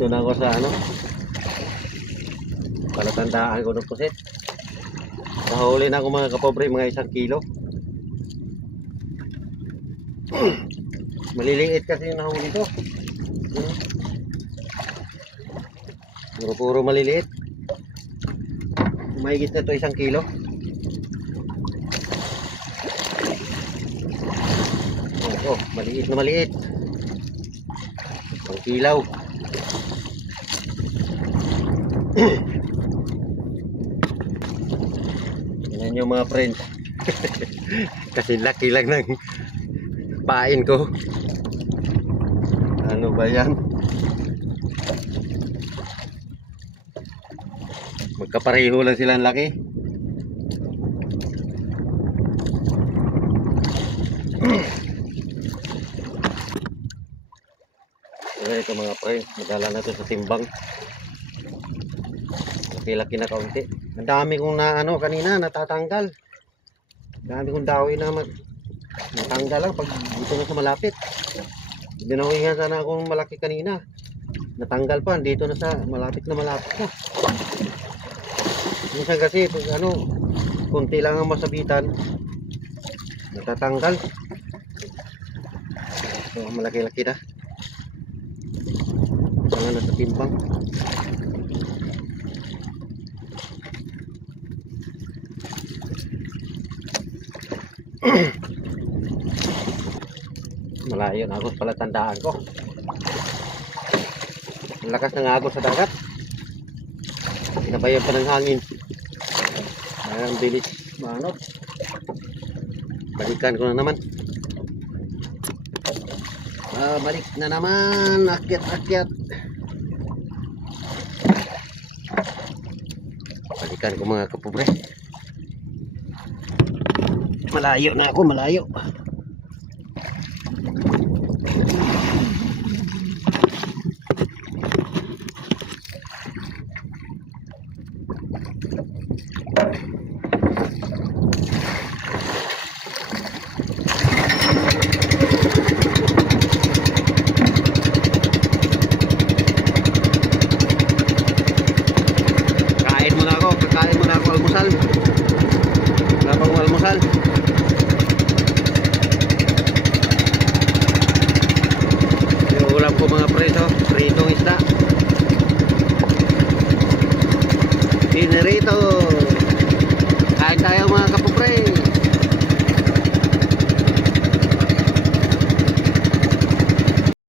Dito na ako sa ano, palatandaan ko ng pusit. Nahuli na ako mga kapobre, mga 1 kilo. Maliliit kasi yung nahuli ko. Puro maliliit. Mahigit na to 1 kilo. Oh, maliit na maliit. Ang kilaw. Yan yung mga friends. Kasi laki lang ng pain ko. Ano ba yan? Magkapareho lang silang laki. Ito mga friends, madala na ito sa timbang. Laki-laki na kaunti. Ang dami kong na ano kanina natatanggal. Ang dami kong dawi na natanggal lang pag dito na sa malapit. Binawihan sana akong malaki kanina. Natanggal pa dito na sa malapit na. Minsan kasi pag ano, kunti lang ang masabitan, natatanggal. So malaki-laki na. Wala na sa timbang. Malayo na agos pala tandaan ko. Ang lakas ng agos sa dagat. Pinabayan pa ng hangin. Ang bilis maanot. Balikan ko na naman. Balik na naman. Akyat. Balikan ko mga kapobre. Malayo na ako, malayo. Kakain muna ako almusal. Wala pang almusal. Yung ulam ko mga preso, pritong isda. Pinirito.